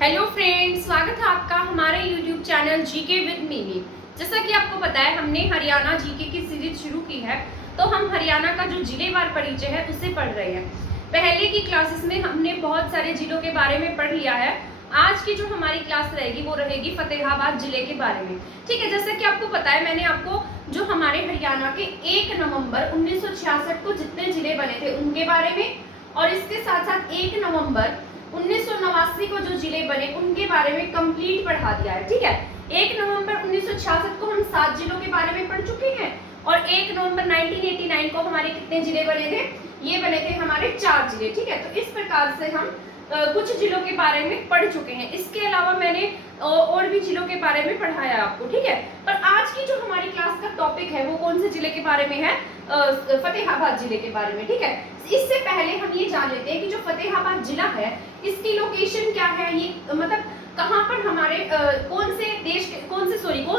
Hello friends, स्वागत है आपका हमारे यूट्यूब चैनल जीके विद मिमी। जैसा कि आपको पता है, हमने हरियाणा जीके की सीरीज शुरू की है, तो हम हरियाणा का जो जिलेवार परिचय है उसे पढ़ रहे हैं। पहले की क्लासेस में हमने बहुत सारे जिलों के बारे में पढ़ लिया है। आज की जो हमारी क्लास रहेगी वो रहेगी फतेहाबाद जिले के बारे में। ठीक है, जैसा कि आपको पता है, मैंने आपको जो हमारे हरियाणा के 1 नवंबर 1966 को जितने जिले बने थे उनके बारे में, और इसके साथ साथ 1 नवंबर 1989 को जो जिले बने उनके बारे में कंप्लीट पढ़ा दिया है। ठीक है, 1 नवंबर 1966 को हम 7 जिलों के बारे में पढ़ चुके हैं, और 1 नवंबर 1989 को हमारे कितने जिले बने थे? ये बने थे हमारे 4 जिले। ठीक है, तो इस प्रकार से हम कुछ जिलों के बारे में पढ़ चुके हैं। इसके अलावा मैंने और भी जिलों के बारे में पढ़ाया आपको। ठीक है, पर आज की जो हमारी क्लास का टॉपिक है वो कौन से जिले के बारे में है? फतेहाबाद जिले के बारे में। ठीक है, इससे पहले हम ये जान लेते हैं कि जो फतेहाबाद जिला है इसकी लोकेशन क्या है, ये मतलब कहाँ पर हमारे कौन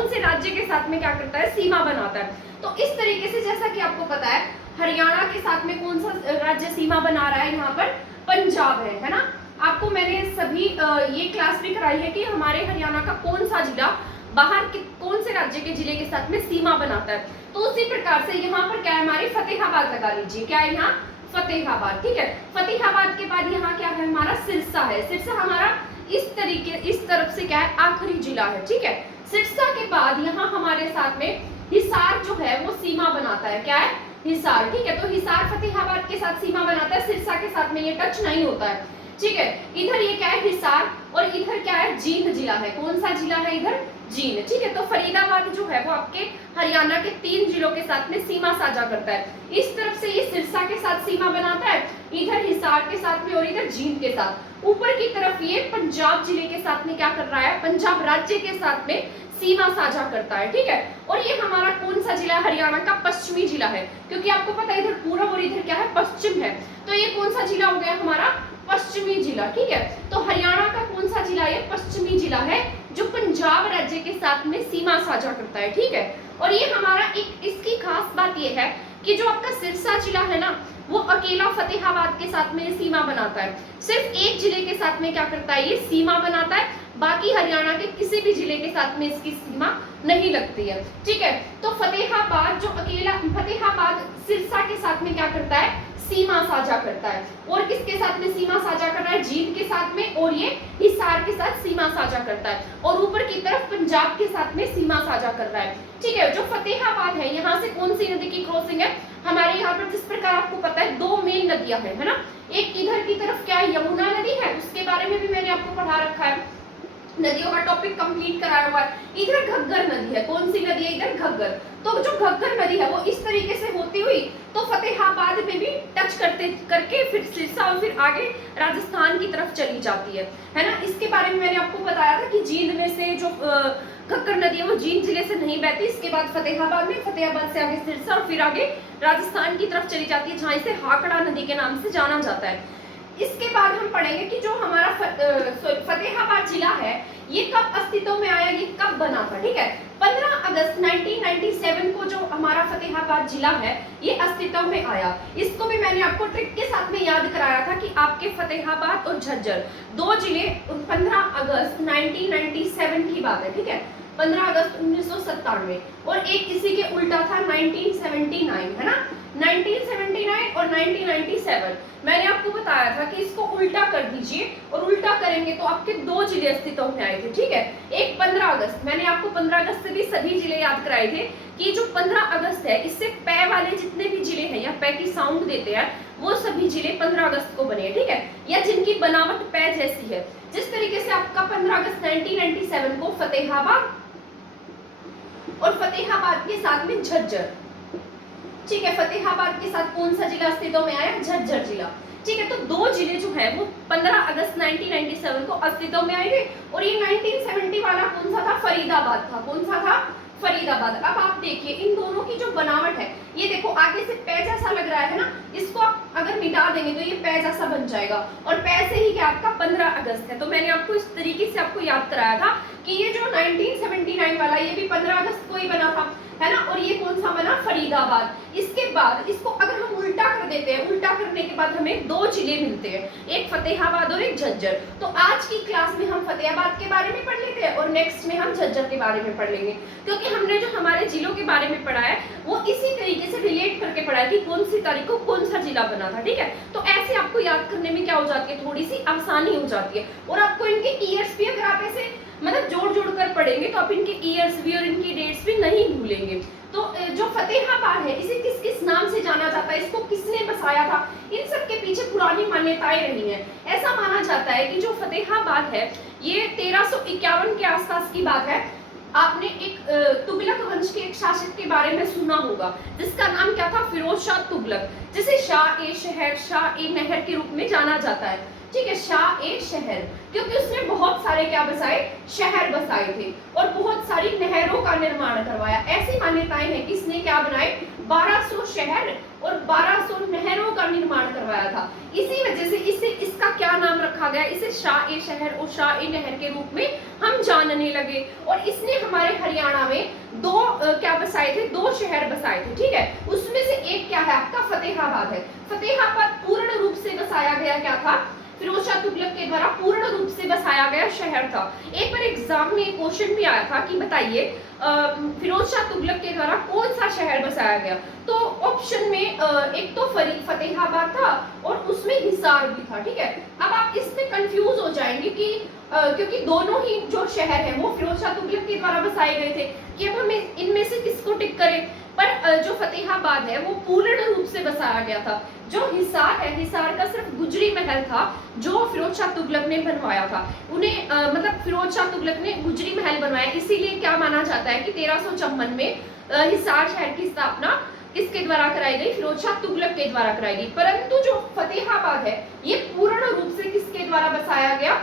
से राज्य के साथ में क्या करता है, सीमा बनाता है। तो इस तरीके से, जैसा कि आपको पता है, हरियाणा के साथ में कौन सा राज्य सीमा बना रहा है? यहाँ पर पंजाब है ना। आपको मैंने सभी ये क्लास भी कराई है कि हमारे हरियाणा का कौन सा जिला बाहर के कौन से राज्य के जिले के साथ में सीमा बनाता है। तो उसी प्रकार से यहाँ पर क्या है, हमारी फतेहाबाद लगा लीजिए। क्या है यहाँ? फतेहाबाद। ठीक है, फतेहाबाद के बाद यहाँ क्या है, हमारा सिरसा है। सिरसा हमारा इस तरफ से क्या है, आखिरी जिला है। ठीक है, सिरसा के बाद यहाँ हमारे साथ में हिसार जो है वो सीमा बनाता है। क्या है? हिसार। ठीक है, तो हिसार फतेहाबाद के साथ सीमा बनाता है, सिरसा के साथ में ये टच नहीं होता है। ठीक है, इधर ये क्या है, हिसार, और इधर क्या है, जींद जिला है। कौन सा जिला है इधर? जींद। ठीक है, तो फरीदाबाद जो है वो आपके हरियाणा के 3 जिलों के साथ में सीमा साझा करता है। इस तरफ से ये सिरसा के साथ सीमा बनाता है, इधर हिसार के साथ में, और इधर जींद के साथ। ऊपर की तरफ ये पंजाब जिले के साथ में क्या कर रहा है, पंजाब राज्य के साथ में सीमा साझा करता है। ठीक है, और ये हमारा कौन सा जिला है? हरियाणा का पश्चिमी जिला है, क्योंकि आपको पता है इधर पूर्व और इधर क्या है, पश्चिम है। तो ये कौन सा जिला हो गया हमारा? पश्चिमी जिला। ठीक है, तो हरियाणा का कौन सा जिला? ये पश्चिमी जिला है जो पंजाब राज्य के साथ में सीमा साझा करता है। ठीक है, और ये हमारा इसकी खास बात ये है कि जो आपका सिरसा जिला है ना, वो अकेला फतेहाबाद के साथ में सीमा बनाता है। सिर्फ एक जिले के साथ में क्या करता है, ये सीमा बनाता है। बाकी हरियाणा के किसी भी जिले के साथ में इसकी सीमा नहीं लगती है। ठीक है, तो फतेहाबाद जो अकेला फतेहाबाद सिरसा के साथ में क्या करता है, सीमा साझा करता है। और किसके साथ में सीमा साझा कर रहा है? जींद के साथ में, और ये हिसार के साथ सीमा साझा करता है, और ऊपर की तरफ पंजाब के साथ में सीमा साझा कर रहा है। ठीक है, जो फतेहाबाद है, यहाँ से कौन सी नदी की क्रॉसिंग है? हमारे यहाँ पर जिस प्रकार आपको पता है 2 मेन नदियां है ना। एक इधर की तरफ क्या है, यमुना नदी है, उसके बारे में भी मैंने आपको पढ़ा रखा है, नदियों का टॉपिक कंप्लीट कराया हुआ है। इधर घग्गर नदी है। कौन सी नदी है इधर? घग्गर। तो जो घग्गर नदी है वो इस तरीके से होती हुई तो फतेहाबाद में भी टच करके फिर सिरसा और फिर आगे राजस्थान की तरफ चली जाती है ना। इसके बारे में मैंने आपको बताया था कि जींद में से जो घग्गर नदी है वो जींद जिले से नहीं बहती, इसके बाद फतेहाबाद में, फतेहाबाद से आगे सिरसा और फिर आगे राजस्थान की तरफ चली जाती है, जहाँ इसे हाकड़ा नदी के नाम से जाना जाता है। इसके बाद हम पढ़ेंगे कि जो हमारा फतेहाबाद जिला है ये कब अस्तित्व में आया, ये कब बना था। ठीक है, 15 अगस्त 1997 को जो हमारा फतेहाबाद जिला है ये अस्तित्व में आया। इसको भी मैंने आपको ट्रिक के साथ में याद कराया था कि आपके फतेहाबाद और झज्जर 2 जिले 15 अगस्त 1997 की बात है। ठीक है, 15 अगस्त 1997, और एक इसी के उल्टा था 1979, है ना। 1979 और 1997 मैंने आपको बताया था कि इसको उल्टा कर दीजिए, और उल्टा करेंगे तो आपके 2 जिले अस्तित्व में आए थे। ठीक है, एक 15 अगस्त, मैंने आपको 15 अगस्त से भी सभी जिले याद कराए थे कि जो 15 अगस्त है इससे पै वाले जितने भी जिले हैं या पै की साउंड देते हैं वो सभी जिले 15 अगस्त को बने। ठीक है, या जिनकी बनावट पै जैसी है। जिस तरीके से आपका 15 अगस्त 1997 को फतेहाबाद और फतेहाबाद के साथ में झज्जर। ठीक है, फतेहाबाद के साथ कौन सा जिला अस्तित्व में आया? झज्जर जिला। ठीक है, तो 2 जिले जो है वो 15 अगस्त 1997 को अस्तित्व में आए थे, और ये 1970 वाला कौन सा था? फरीदाबाद था। कौन सा था? फरीदाबाद। अब आप देखिए इन दोनों की जो बनावट है, ये देखो आगे से पै जैसा लग रहा है ना, इसको आप अगर मिटा देंगे तो ये पै जैसा बन जाएगा, और पै से ही क्या आपका 15 अगस्त है। तो मैंने आपको इस तरीके से आपको याद कराया था कि ये जो 1979 वाला ये भी 15 अगस्त को ही बना था। है ना, और ये कौन सा बना, फरीदाबाद। इसके बाद इसको अगर हम उल्टा कर देते हैं, उल्टा करने के बाद हमें दो जिले मिलते हैं, एक फतेहाबाद और एक झज्जर। तो आज की क्लास में हम फतेहाबाद के बारे में पढ़ लेते हैं और नेक्स्ट में हम झज्जर के बारे में पढ़ लेंगे, क्योंकि हमने जो हमारे जिलों के बारे में पढ़ा है वो इसी तरीके से रिलेट करके पढ़ा है कि कौन सी तारीख को कौन सा जिला बना था। ठीक है, तो ऐसे आपको याद करने में क्या हो जाती है, थोड़ी सी आसानी हो जाती है। और आपको इनके ईयर्स भी अगर आप ऐसे मतलब जोड़ जोड़ कर पढ़ेंगे तो आप इनके ईयर्स भी और इनकी डेट्स भी नहीं भूलेंगे। तो जो फतेहाबाद है इसे किस किस नाम से जाना जाता है, इसको किसने बसाया था, इन सब के पीछे पुरानी मान्यताएं रही हैं। ऐसा माना जाता है कि जो फतेहाबाद है ये 1351 के आसपास की बात है। आपने एक तुगलक वंश के एक शासक के बारे में सुना होगा जिसका नाम क्या था, फिरोज शाह तुगलक, जिसे शाह ए शहर, शाह ए नहर के रूप में जाना जाता है। ठीक है, शाह ए शहर, क्योंकि उसने बहुत सारे क्या बसाए, शहर बसाए थे और बहुत सारी नहरों का निर्माण करवाया। ऐसी मान्यताएं हैं कि इसने क्या बनाए, 1200 शहर और 1200 नहरों का निर्माण करवाया था। इसी वजह से इसे इसका क्या नाम रखा गया, इसे शाह ए शहर और शाह ए नहर के रूप में हम जानने लगे। और इसने हमारे हरियाणा में दो क्या बसाए थे, दो शहर बसाए थे। ठीक है, उसमें से एक क्या है आपका, फतेहाबाद है। फतेहाबाद पूर्ण रूप से बसाया गया क्या था, फिरोज शाह तुगलक के द्वारा पूर्ण रूप से बसाया गया शहर था। एक बार एग्जाम में क्वेश्चन भी आया था कि बताइए फिरोज शाह तुगलक के द्वारा कौन सा शहर बसाया गया, तो ऑप्शन में एक तो फतेहाबाद था और उसमें हिसार भी था। ठीक है, अब आप इसमें कंफ्यूज हो जाएंगे कि क्योंकि दोनों ही जो शहर है वो फिरोज शाह तुगलक के द्वारा बसाए गए थे कि अब हम इनमें से किसको टिक करें। पर जो फतेहाबाद है वो पूर्ण रूप से बसाया गया था। जो हिसार है, हिसार का सिर्फ गुजरी महल था जो फिरोज शाह तुगलक ने बनवाया था। उन्हें मतलब फिरोज शाह तुगलक ने गुजरी महल बनवाया, इसीलिए क्या माना जाता है कि 1354 में हिसार शहर की स्थापना किसके द्वारा कराई गई, फिरोज शाह तुगलक के द्वारा कराई गई। परंतु जो फतेहाबाद है ये पूर्ण रूप से किसके द्वारा बसाया गया,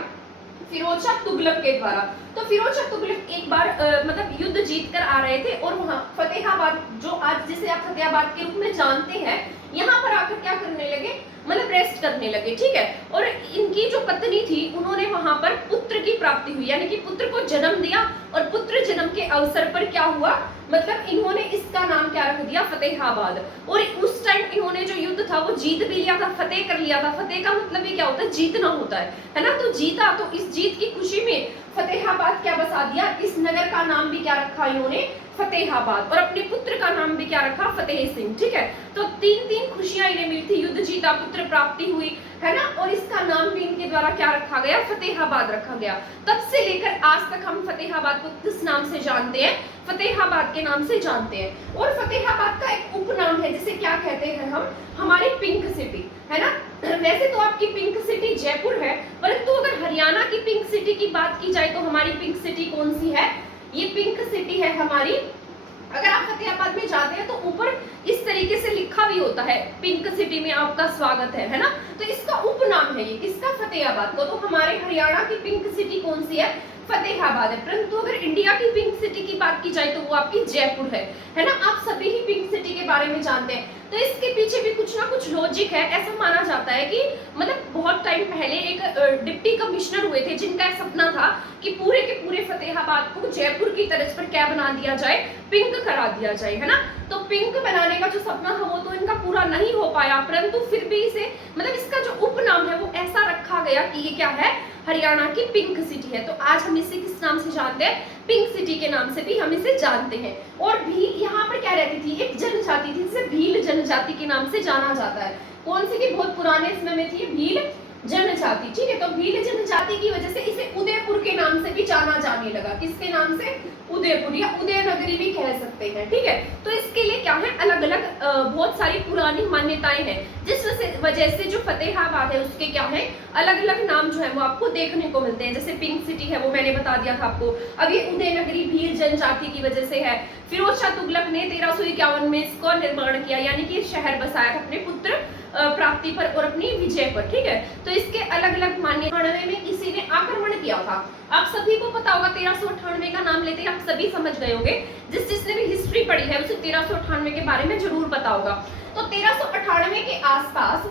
फिरोज शाह तुगलक के द्वारा। तो फिरोज शाह तुगलक एक बार मतलब युद्ध जीत कर आ रहे थे और वहां फतेहाबाद, जो आज जिसे आप फतेहाबाद के रूप में जानते हैं, यहाँ पर आकर क्या करने लगे, मतलब रेस्ट करने लगे। ठीक है, और इनकी जो पत्नी थी उन्होंने वहां पर पुत्र की प्राप्ति हुई, यानी कि पुत्र को जन्म दिया और पुत्र जन्म के अवसर पर क्या हुआ, मतलब इन्होंने इसका नाम क्या रख दिया, फतेहाबाद। और उस टाइम इन्होंने जो युद्ध था वो जीत भी लिया था, फतेह कर लिया था। फतेह का मतलब ये क्या होता है, जीतना होता है ना, तो जीता। तो इस जीत की खुशी में फतेहाबाद क्या बसा दिया, इस नगर का नाम भी क्या रखा इन्होंने, फतेहाबाद, और अपने पुत्र का नाम भी क्या रखा, फतेह सिंह। ठीक है, तो तीन तीन खुशियां इन्हें मिली थी, युद्ध जीता, पुत्र प्राप्ति हुई, है ना, और इसका नाम भी इनके द्वारा क्या रखा गया, फतेहाबाद रखा गया। तब से लेकर आज तक हम फतेहाबाद को किस नाम से जानते हैं, फतेहाबाद के नाम से जानते हैं। और फतेहाबाद का एक उपनाम है जिसे क्या कहते हैं हम, हमारी पिंक सिटी, है ना। वैसे तो आपकी पिंक सिटी जयपुर है, परंतु अगर हरियाणा की पिंक सिटी की बात की जाए तो हमारी पिंक सिटी कौन सी है, ये पिंक सिटी है हमारी। अगर आप फतेहाबाद में जाते हैं तो ऊपर इस तरीके से लिखा भी होता है, पिंक सिटी में आपका स्वागत है ना। तो इसका उपनाम है ये किसका, फतेहाबाद को। तो हमारे हरियाणा की पिंक सिटी कौन सी है, फतेहाबाद है। परंतु अगर इंडिया की पिंक सिटी की बात की जाए तो वो आपकी जयपुर है ना। आप सभी ही पिंक सिटी के बारे में जानते हैं, तो इसके पीछे भी कुछ ना कुछ लॉजिक है। ऐसा माना जाता है कि मतलब बहुत टाइम पहले एक डिप्टी कमिश्नर हुए थे जिनका एक सपना था कि पूरे के पूरे फतेहाबाद को जयपुर की तर्ज पर क्या बना दिया जाए, पिंक करा दिया जाए, है ना। तो पिंक बनाने का जो सपना था वो तो इनका पूरा नहीं हो पाया, परंतु फिर भी इसे मतलब इसका जो उपनाम है वो ऐसा रखा गया कि ये क्या है, हरियाणा की पिंक सिटी है। तो आज हम इसे किस नाम से जानते हैं, पिंक सिटी के नाम से भी हम इसे जानते हैं। और भी यहाँ पर क्या रहती थी, एक जनजाति थी जिसे भील जनजाति के नाम से जाना जाता है। कौन सी की बहुत पुराने समय में थी, भील जनजाति। ठीक है, तो भील जनजाति की वजह से इसे उदयपुर के नाम से भी जाना जाने लगा। किसके नाम से, उदयपुर या उदयनगरी भी कह सकते हैं। ठीक है, तो इसके लिए क्या है, अलग अलग बहुत सारी पुरानी मान्यताएं हैं, जिस वजह से जो फतेहाबाद है उसके क्या है, अलग अलग नाम जो है वो आपको देखने को मिलते हैं। जैसे पिंक सिटी है वो मैंने बता दिया था आपको। अब ये उदयनगरी भील जनजाति की वजह से है। फिरोज शाह तुगलक ने 1351 में इसको निर्माण किया, यानी कि शहर बसाया था अपने पुत्र प्राप्ति पर और अपनी विजय पर। ठीक है, तो इसके अलग अलग मान्यताएं में किसी ने आक्रमण किया था। आप सभी को पता होगा, 1398 का नाम लेते हैं आप सभी समझ गए होंगे। जिसने भी हिस्ट्री पढ़ी है उसे 1398 के बारे में जरूर पता होगा। तो 1398 के आसपास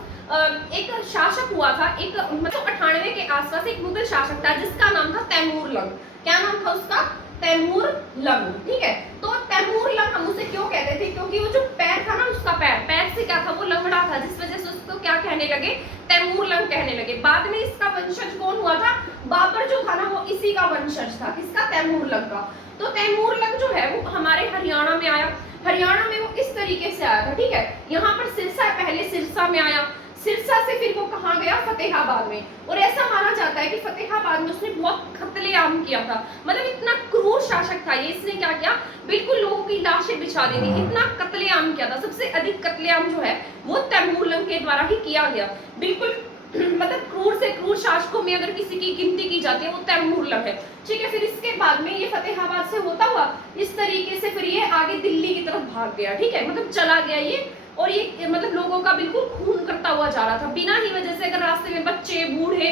एक शासक हुआ था, एक 1398 के आसपास एक मुगल शासक था जिसका नाम था तैमूर लंग। क्या नाम था उसका, तैमूर लंग। ठीक है, तो तैमूर लंग हम उसे क्यों कहते थे, क्योंकि वो जो पैर था ना उसका पैर से क्या था, वो लंगड़ा था, जिस वजह से उसको क्या कहने लगे, तैमूर लंग कहने लगे। बाद में इसका वंशज कौन हुआ था, बाबर जो था ना वो इसी का वंशज था, किसका, तैमूर लंग का। तो तैमूर लंग जो है वो हमारे हरियाणा में आया, हरियाणा में वो इस तरीके से आया था, ठीक है। यहाँ पर सिरसा, पहले सिरसा में आया, सिरसा से फिर वो कहाँ गया, फतेहाबाद में। और ऐसा माना जाता है कि फतेहाबाद में उसने बहुत कत्लेआम किया था, मतलब इतना क्रूर शासक था ये। इसने क्या किया, बिल्कुल लोगों की लाशें बिछा दी थी, इतना कत्लेआम किया था। सबसे अधिक कत्लेआम जो है वो तैमूर लंग के द्वारा ही किया गया, बिल्कुल मतलब क्रूर से क्रूर शासकों में अगर किसी की गिनती की जाती है वो तैमूर लंग है, ठीक है। फिर इसके बाद में ये फतेहाबाद से होता हुआ इस तरीके से फिर ये आगे दिल्ली की तरफ भाग गया, ठीक है, मतलब चला गया ये। और ये मतलब लोगों का बिल्कुल खून करता हुआ जा रहा था बिना ही वजह से। अगर रास्ते में बच्चे, बूढ़े,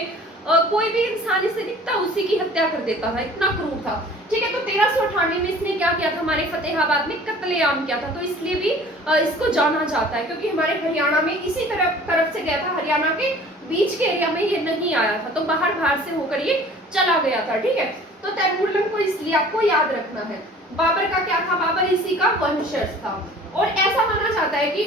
कोई भी इंसान इसे दिखता उसी की हत्या कर देता था, इतना क्रूर था, ठीक है। तो 1398 में इसने क्या किया था, हमारे फतेहाबाद में कत्लेआम किया था। तो इसलिए भी इसको जाना जाता है, क्योंकि हमारे हरियाणा में इसी तरफ से गया था, हरियाणा के बीच के एरिया में ये नहीं आया था, तो बाहर से होकर ये चला गया था, ठीक है। तो तैमूर लंग को इसलिए आपको याद रखना है। बाबर का क्या था, बाबर इसी का वंशज था। और ऐसा माना जाता है कि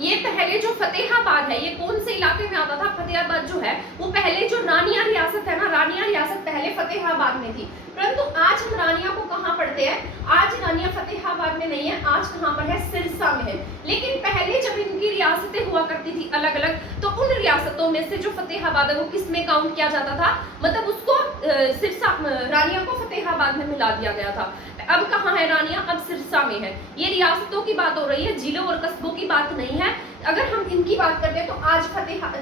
ये पहले जो फतेहाबाद है ये कौन से इलाके में आता था, फतेहाबाद जो है वो पहले जो रानिया रियासत है ना, रानिया रियासत पहले फतेहाबाद में थी, परंतु आज हम रानिया को कहाँ पढ़ते हैं, आज रानिया फतेहाबाद में नहीं है, आज कहाँ पर है, सिरसा में है। लेकिन पहले जब इनकी रियासतें हुआ करती थी अलग अलग, तो उन रियासतों में से जो फतेहाबाद है वो किस में काउंट किया जाता था, मतलब उसको सिरसा, रानिया को फतेहाबाद में मिला दिया गया था। अब कहाँ है रानिया, अब सिरसा में है। ये रियासतों की बात हो रही है, जिलों और कस्बों की बात नहीं है। अगर हम इनकी बात करते हैं तो आज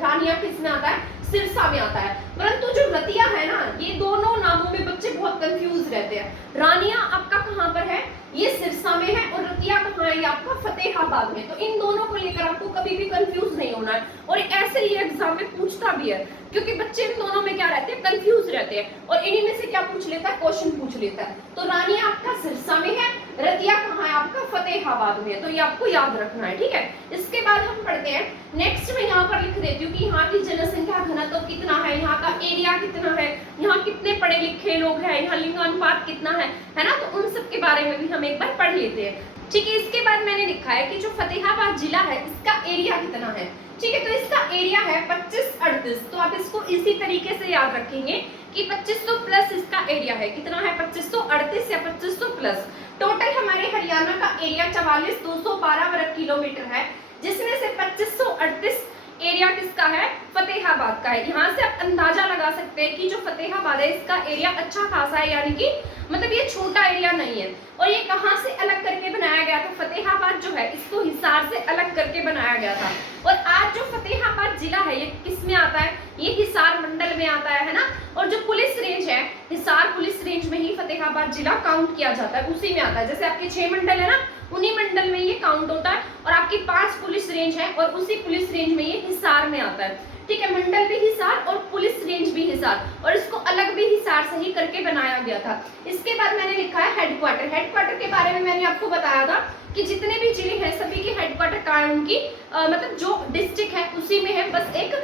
रानिया किस में आता है, सिरसा में आता है। परंतु जो रतिया है ना, ये दोनों नामों में बच्चे बहुत कंफ्यूज रहते हैं। रानिया आपका कहाँ पर है, ये सिरसा में है, और रतिया कहाँ है, ये आपका फतेहाबाद में। तो इन दोनों को लेकर आपको कभी भी कंफ्यूज नहीं होना है, और ऐसे ही एग्जाम में पूछता भी है, क्योंकि बच्चे इन दोनों में क्या रहते हैं, कंफ्यूज रहते हैं, और इन्हीं में से क्या पूछ लेता है, क्वेश्चन पूछ लेता है। तो रानिया आपका सिरसा में है, रतिया कहाँ है, आपका फतेहाबाद में है, तो ये आपको याद रखना है, ठीक है। इसके बाद हम पढ़ते हैं नेक्स्ट, में यहाँ पर लिख देती हूँ कि यहाँ की जनसंख्या घनत्व कितना है, यहाँ का एरिया कितना है, यहाँ कितने पढ़े लिखे लोग हैं, यहाँ लिंगानुपात कितना है ना, तो उन सब के बारे में भी हम एक बार पढ़ लेते हैं, ठीक है। इसके बाद मैंने लिखा है कि जो फतेहाबाद जिला है इसका एरिया कितना है, ठीक है। तो इसका एरिया है 2538, तो आप इसको इसी तरीके से याद रखेंगे कि 2500 प्लस इसका एरिया है, कितना है, 2538 या 2500 प्लस। टोटल हमारे हरियाणा का एरिया 44,212 वर्ग किलोमीटर है, जिसमें से 2538 एरिया किसका है, फतेहाबाद का है। यहाँ से आप अंदाजा लगा सकते हैं कि जो फतेहाबाद है इसका एरिया अच्छा खासा है, यानी कि मतलब ये छोटा एरिया नहीं है। और ये कहाँ से अलग करके बनाया गया था, फतेहाबाद जो है इसको हिसार से अलग करके बनाया गया था। और आज जो फतेहाबाद जिला है ये किस में आता है, ये हिसार मंडल में आता है ना। और जो पुलिस रेंज है, हिसार पुलिस रेंज में ही फतेहाबाद जिला काउंट किया जाता है, उसी में आता है। जैसे आपके 6 मंडल है ना, उन्हीं मंडल में ये काउंट होता है, और आपकी 5 पुलिस रेंज है और उसी पुलिस रेंज में ये हिसार में आता है, ठीक है। मंडल भी हिसार और पुलिस रेंज भी हिसार, और इसको अलग भी हिसार से ही करके बनाया गया था। इसके बाद मैंने लिखा है हेडक्वार्टर। हेडक्वार्टर के बारे में मैंने आपको बताया था कि जितने भी जिले हैं सभी के हेडक्वार्टर कहाँ है, उनकी मतलब जो डिस्ट्रिक्ट है उसी में है, बस एक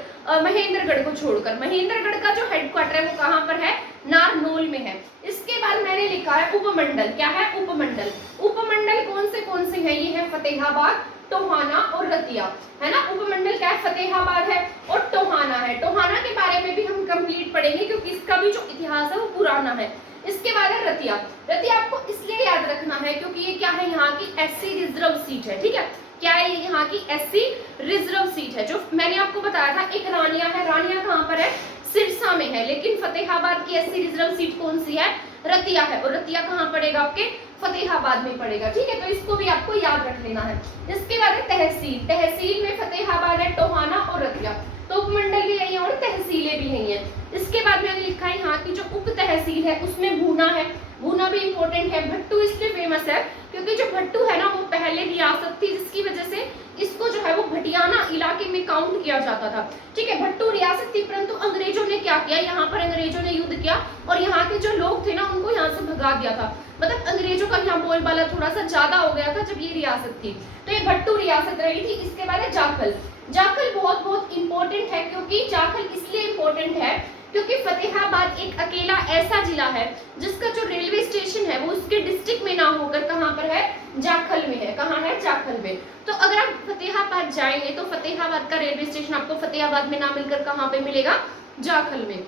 महेंद्रगढ़ को छोड़कर। महेंद्रगढ़ का जो हेडक्वार्टर है वो कहाँ पर है, नारनौल में है। इसके बाद मैंने लिखा है उपमंडल। क्या है, उपमंडल। उपमंडल कौन से हैं, ये है फतेहाबाद, टोहाना और रतिया, है ना। उपमंडल क्या है, फतेहाबाद है और टोहाना है। टोहाना के बारे में भी हम कंप्लीट पढ़ेंगे, क्योंकि इसका भी जो इतिहास है वो पुराना है। इसके बाद है रतिया। रतिया आपको इसलिए याद रखना है क्योंकि ये क्या है, यहाँ की एससी रिजर्व सीट है, ठीक है। क्या है, यहाँ की एससी रिजर्व सीट है। जो मैंने आपको बताया था एक रानिया है, रानिया कहाँ पर है, सिरसा में है, लेकिन फतेहाबाद की एससी रिजर्व सीट कौन सी है, रतिया है। और रतिया कहाँ पड़ेगा, आपके फतेहाबाद में पड़ेगा, ठीक है। तो इसको भी आपको याद रख लेना है। इसके बाद है तहसील। तहसील में फतेहाबाद है, टोहाना और रतिया। तो उपमंडल भी यही है और तहसीलें भी यही है। इसके बाद मैंने लिखा है यहाँ की जो उप तहसील है उसमें भूना है। भूना भी इंपॉर्टेंट है। भट्टू इसलिए फेमस है क्योंकि जो भट्टू है ना वो पहले रियासत थी, जिसकी वजह से इसको जो है वो भटियाना इलाके में काउंट किया जाता था, ठीक है। भट्टू रियासत थी, परंतु अंग्रेजों ने क्या किया, यहाँ पर अंग्रेजों ने युद्ध किया और यहाँ के जो लोग थे ना उनको यहाँ से भगा दिया था। मतलब अंग्रेजों का यहाँ बोलबाला थोड़ा सा ज्यादा हो गया था जब ये रियासत थी, तो ये भट्टू रियासत रही थी। इसके बाद है जाखल। जाखल बहुत इंपॉर्टेंट है, क्योंकि जाखल इसलिए इंपॉर्टेंट है क्योंकि फतेहाबाद एक अकेला ऐसा जिला है जिसका जो रेलवे स्टेशन है वो उसके डिस्ट्रिक्ट में ना होकर कहाँ पर है, जाखल में है। कहाँ है, जाखल में। तो अगर आप फतेहाबाद जाएंगे तो फतेहाबाद का रेलवे स्टेशन आपको फतेहाबाद में ना मिलकर कहाँ पे मिलेगा, जाखल में।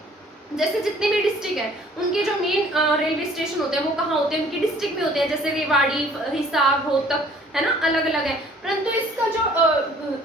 जैसे जितने भी डिस्ट्रिक्ट है उनके जो मेन रेलवे स्टेशन होते हैं वो कहाँ होते हैं, उनके डिस्ट्रिक्ट में होते हैं। जैसे रेवाड़ी, हिसार, रोहतक, है ना, अलग अलग है। परंतु इसका जो